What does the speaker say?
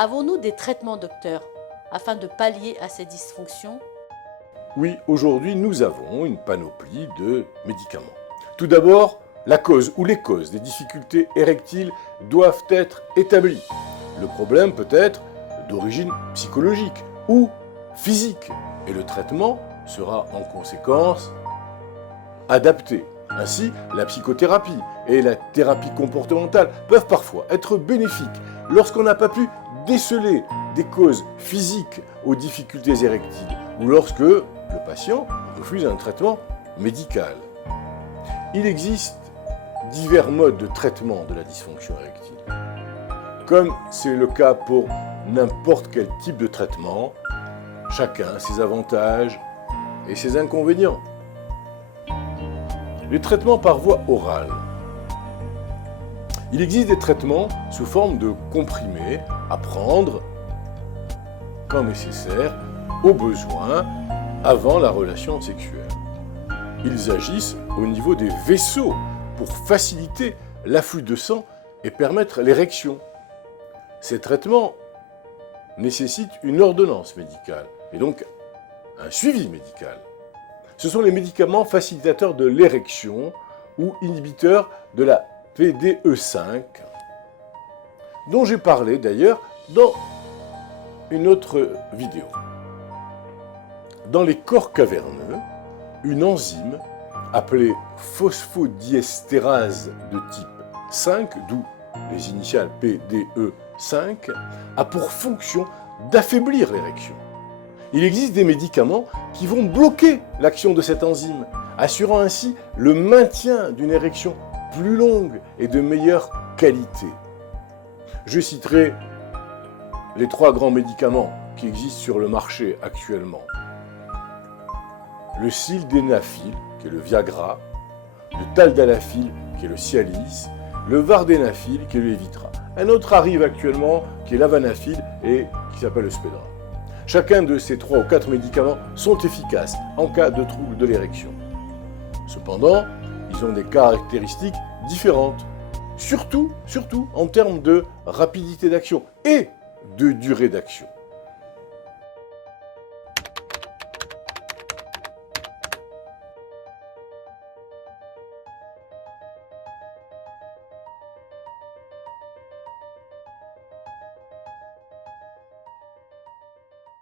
Avons-nous des traitements, docteur, afin de pallier à ces dysfonctions? Oui, aujourd'hui, nous avons une panoplie de médicaments. Tout d'abord, la cause ou les causes des difficultés érectiles doivent être établies. Le problème peut être d'origine psychologique ou physique, et le traitement sera en conséquence adapté. Ainsi, la psychothérapie et la thérapie comportementale peuvent parfois être bénéfiques lorsqu'on n'a pas pu déceler des causes physiques aux difficultés érectiles ou lorsque le patient refuse un traitement médical. Il existe divers modes de traitement de la dysfonction érectile. Comme c'est le cas pour n'importe quel type de traitement, chacun a ses avantages et ses inconvénients. Les traitements par voie orale. Il existe des traitements sous forme de comprimés à prendre quand nécessaire, au besoin, avant la relation sexuelle. Ils agissent au niveau des vaisseaux pour faciliter l'afflux de sang et permettre l'érection. Ces traitements nécessitent une ordonnance médicale et donc un suivi médical. Ce sont les médicaments facilitateurs de l'érection ou inhibiteurs de la PDE5, dont j'ai parlé d'ailleurs dans une autre vidéo. Dans les corps caverneux, une enzyme appelée phosphodiesterase de type 5, d'où les initiales PDE5, a pour fonction d'affaiblir l'érection. Il existe des médicaments qui vont bloquer l'action de cette enzyme, assurant ainsi le maintien d'une érection plus longue et de meilleure qualité. Je citerai les 3 grands médicaments qui existent sur le marché actuellement. Le sildenafil, qui est le Viagra, le taldalafil, qui est le Cialis, le vardenafil, qui est le Levitra. Un autre arrive actuellement, qui est l'avanafil et qui s'appelle le Spedra. Chacun de ces 3 ou 4 médicaments sont efficaces en cas de trouble de l'érection. Cependant, ils ont des caractéristiques différentes, surtout en termes de rapidité d'action et de durée d'action.